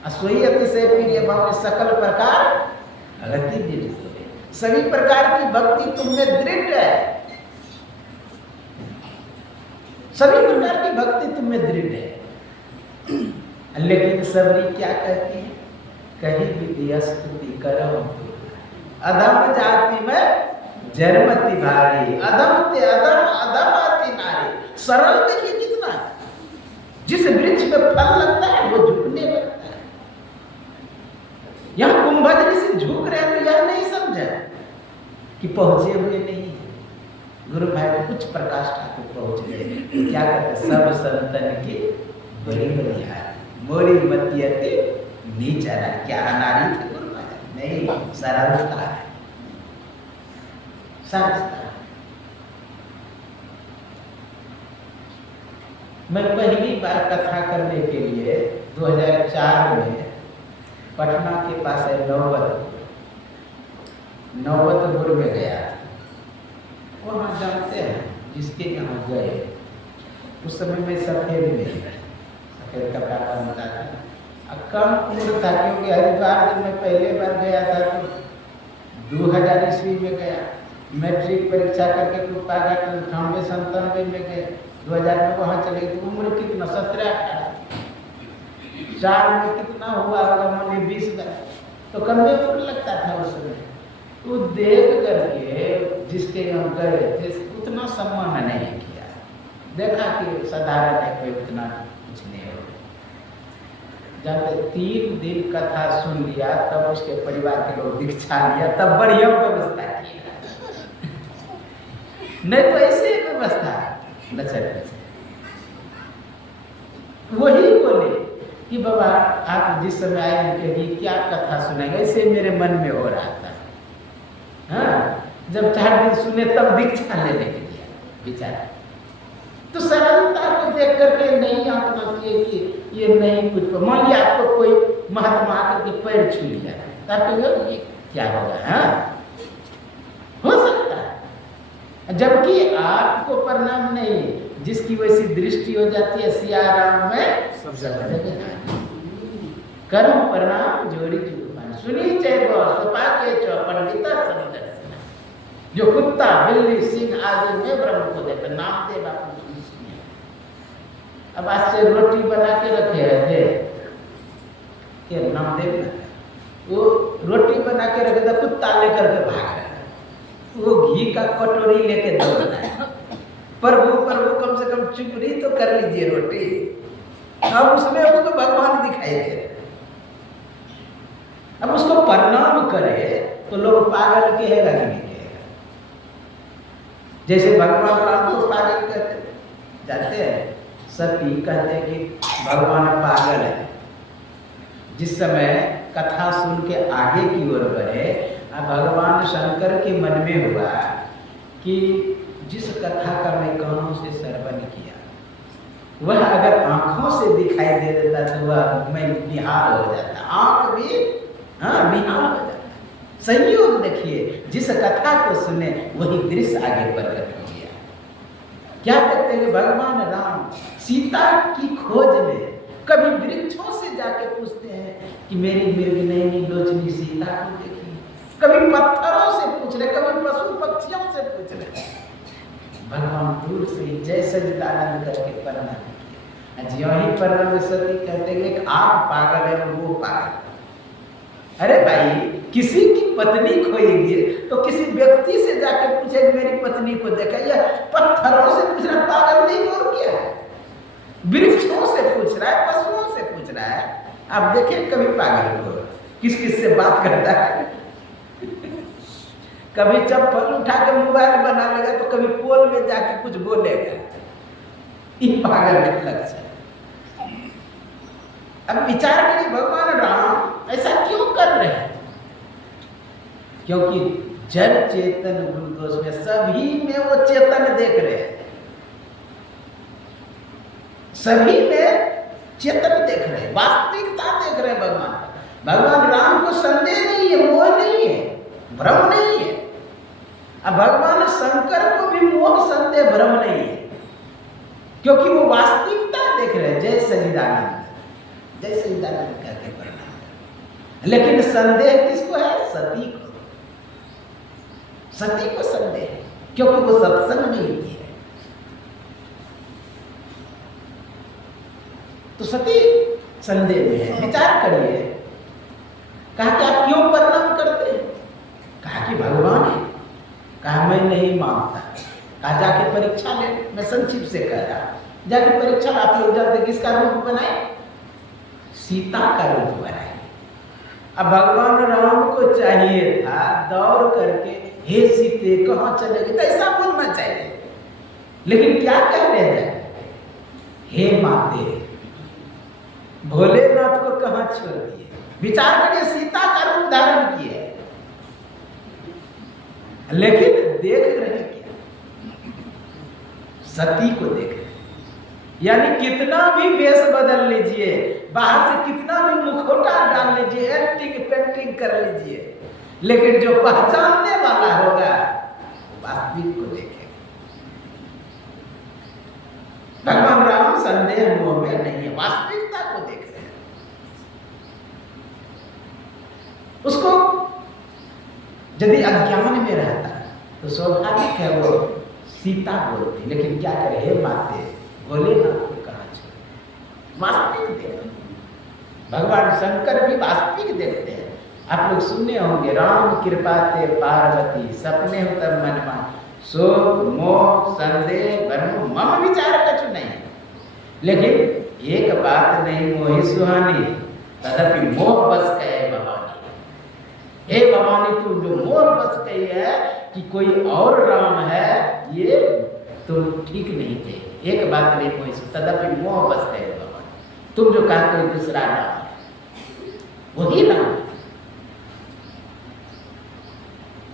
असोई अतिशय प्रिय भव सकल प्रकार अगति दृढ़। सभी प्रकार की भक्ति तुमने दृढ़ है, सभी प्रकार की भक्ति तुमने दृढ़ है। लेकिन सबरी क्या कहती है? कहीं विद्या स्तुति करो, अधम जाति में जन्मति भारी, अधम ते अधम, अधम अति नारी। सरल देखिए कितना, जिस वृक्ष में फल लगता है वो झुकने लगता है। यहां कुंभज ऋषि झुक रहे हैं तो यह नहीं समझा कि पहुंचे हुए नहीं है। गुरु भाई कुछ प्रकाश ठाकुर पहुंच गए, क्या कहते? सब संतन की बड़ी बलिहार, मोरी मतियते नीचरा। क्या अनारी थे गुरु भाई? नहीं, सरलता है, सरलता। मैं पहली बार कथा करने के लिए 2004 में पटना के पास है नौबतपुर में गया। वहाँ जानते हैं जिसके यहाँ गए, उस समय में सफ़ेद कपड़ा पहनता था, कम उम्र था, क्योंकि हरिद्वार जब मैं पहले बार गया था तो 2000 ईस्वी में गया। मैट्रिक परीक्षा करके कृपाघाट 98-97 में गए, 2000 में वहाँ चले गए। तो उम्र कितना? 17-18। 4 में कितना हुआ होगा? मैंने 20 का, तो कम में उम्र लगता था उस समय। तो देख करके जिसके यहाँ गए थे उतना सम्मान नहीं किया, देखा कि साधारण है, कोई उतना कुछ नहीं हो। जब 3 दिन कथा सुन लिया तब उसके परिवार के लोग दीक्षा लिया, तब बढ़िया व्यवस्था किया। नहीं तो ऐसे व्यवस्था नचर। वही बोले कि बाबा आप जिस समय आए उनके लिए क्या कथा सुनेंगे, ऐसे मेरे मन में हो रहा था। हाँ, जब 4 दिन सुने तब दीक्षा लेने के लिए विचार। तो सरलता को देख करके नहीं आंकना चाहिए कि ये नहीं कुछ। मान लिया आपको कोई महात्मा आकर के पैर छू लिया, तब ये क्या होगा? हाँ, हो सकता है। जबकि आपको प्रणाम नहीं, जिसकी वैसी दृष्टि हो जाती है, सिया राम में सब जगह कर्म प्रणाम जोड़ी सुनी चाहे सपा के पंडिता समझ। जो कुत्ता बिल्ली सिंह आदि में ब्रह्म को देते, नामदेव आपने सुनी। अब आज से रोटी बना के रखे हैं के नामदेव ना, वो रोटी बना के रखे था, कुत्ता लेकर के भाग रहा है, वो घी का कटोरी लेके दौड़ रहा है। प्रभु प्रभु कम से कम चुप रही तो कर लीजिए रोटी। अब उसमें उसको भगवान दिखाई दे रहे, अब उसको प्रणाम करे तो लोग पागल कहेगा कि नहीं कहेगा? जैसे भगवान राम को पागल कहते जाते हैं, सती कहते हैं कि भगवान पागल है। जिस समय कथा सुन के आगे की ओर बढ़े, भगवान शंकर के मन में हुआ कि जिस कथा का मैं कानों से श्रवण किया वह अगर आंखों से दिखाई दे देता तो वह मैं निहाल हो जाता, आंख भी निहाल हो जाता। संयोग देखिए, जिस कथा को सुने वही दृश्य आगे प्रकट हो गया। क्या कहते हैं? भगवान राम सीता की खोज में कभी वृक्षों से जाके पूछते हैं कि मेरी मृगनयनी लोचनी सीता को देखी, कभी पत्थरों से पूछ रहे, कभी पशु पक्षियों से पूछ रहे। भगवान दूर से जय सच्चिदानंद करके प्रणाम किया। आज यही प्रणाम सती कहते हैं एक आप पागल है और वो पागल। अरे भाई, किसी की पत्नी खोई है तो किसी व्यक्ति से जाके पूछे कि मेरी पत्नी को देखा, या पत्थरों से पूछ रहा, पागल नहीं और क्या है? वृक्षों से पूछ रहा है, पशुओं से पूछ रहा है। आप देखें कभी पागल को किस किस से बात करता है। कभी चप्पल उठा के मोबाइल बना लेगा तो कभी पोल में जाके कुछ बोलेगा। ये पागल का लक्षण। अब विचार करिए, भगवान राम ऐसा क्यों कर रहे हैं? क्योंकि जड़ चेतन गुरुदोष में सभी में वो चेतन देख रहे हैं, सभी में चेतन देख रहे हैं, वास्तविकता देख रहे हैं। भगवान राम को संदेह नहीं है, मोह नहीं है, भ्रम नहीं है। अब भगवान शंकर को भी मोह संदेह भ्रम नहीं है, क्योंकि वो वास्तविकता देख रहे हैं। जय सच्चिदानंद, जय सच्चिदानंद करके प्रणाम। लेकिन संदेह किसको है? सती को। सती को संदेह है, क्योंकि वो सत्संग में होती है। तो सती संदेह में है। विचार करिए, कहा कि आप क्यों प्रणाम करते हैं? कहा कि भगवान है। कहा मैं नहीं मानता। कहा जाके परीक्षा ले। मैं संक्षिप्त से कह रहा, जाके परीक्षा आप लोग जानते किसका रूप बनाए? सीता का रूप बनाए। अब भगवान राम को चाहिए था दौड़ करके, हे सीते कहाँ चले गए, तो ऐसा बोलना चाहिए। लेकिन क्या कह रहे हैं? हे माते, भोलेनाथ को कहाँ छोड़ दिए? विचार करिए, सीता का रूप धारण किए, लेकिन देख रहे क्या? सती को देख रहे। यानी कितना भी वेश बदल लीजिए, बाहर से कितना भी मुखौटा डाल लीजिए, एक्टिंग पेंटिंग कर लीजिए, लेकिन जो पहचानने वाला होगा वास्तविक को देखे। भगवान राम संदेह मोह में नहीं है, वास्तविकता को देख रहे हैं। उसको यदि अज्ञान में रहता तो स्वाभाविक है वो सीता बोलती, लेकिन क्या करे? हे माते, भोलेनाथ को कहाँ छोड़े? वास्तविक देखते। भगवान शंकर भी वास्तविक देखते हैं। आप लोग सुनने होंगे, राम कृपा ते पार्वती सपने हो तब मन मान, शोक मोह संदेह भ्रम मम विचार कछु नहीं। लेकिन एक बात नहीं मोहि सुहानी, तदपि मोह बस कहे भवानी। हे भवानी, तू जो मोह बस कही है कि कोई और राम है, ये तुम ठीक नहीं थे। एक बात नहीं कोई, तदपि मोह बस कहे भवानी। तुम जो कहा कोई दूसरा राम है, वही राम है।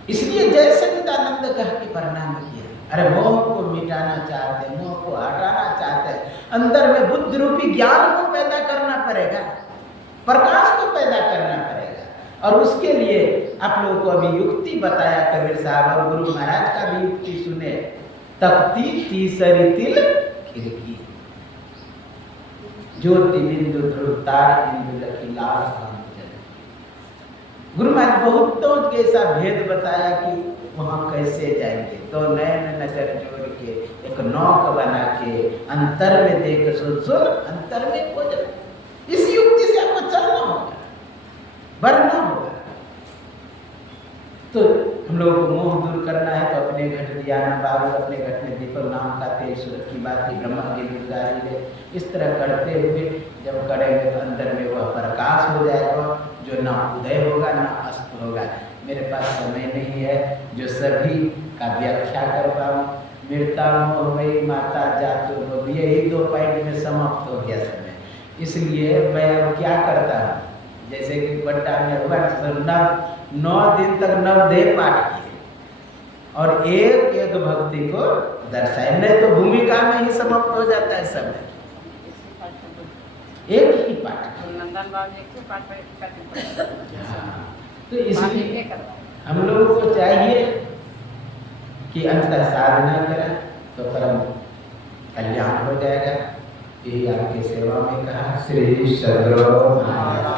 इसलिए जय सच्चिदानंद कह के प्रणाम किया। अरे मोह को मिटाना चाहते, मोह को हटाना चाहते, अंदर में बुद्धि रूपी ज्ञान को पैदा करना पड़ेगा, प्रकाश को पैदा करना पड़ेगा। और उसके लिए आप लोगों को अभी युक्ति बताया कबीर साहब, और गुरु महाराज का भी युक्ति सुने। तपती तीसरी तिल खिड़की, ज्योति बिंदु ध्रुव तार इंदु लखी लाल कांत। गुरु महाराज बहुतों के ऐसा भेद बताया कि वहाँ कैसे जाएंगे। तो नैन नगर जोड़ के एक नौक बना के अंतर में देख सुन अंतर में खोज। इस युक्ति से आपको चलना होगा, बढ़ना होगा। तो हम लोगों को मोह दूर करना है तो अपने घट दिया बाबू, अपने घट में दीपक नाम का तेज सूरत की बात ही ब्रह्मा की गुजारी है। इस तरह करते हुए जब करेंगे तो अंदर में वह प्रकाश हो जाएगा, जो ना उदय होगा ना अस्त होगा। मेरे पास समय नहीं है जो सभी का व्याख्या कर पाऊँ। मृता मोह वही माता जातु, यही 2 पॉइंट में समाप्त हो गया समय। इसलिए मैं अब क्या करता हूँ, जैसे कि बट्टा में हुआ 9 दिन तक नवदेह पाठ किए और एक एक भक्ति को दर्शाए, नहीं तो भूमिका में ही समाप्त हो जाता है समय। एक ही पाठ तो इसलिए हम लोगों को चाहिए कि अंतर साधना करें तो परम कल्याण हो जाएगा। यही आपकी सेवा में कहा। श्री सद्गुरु महाराज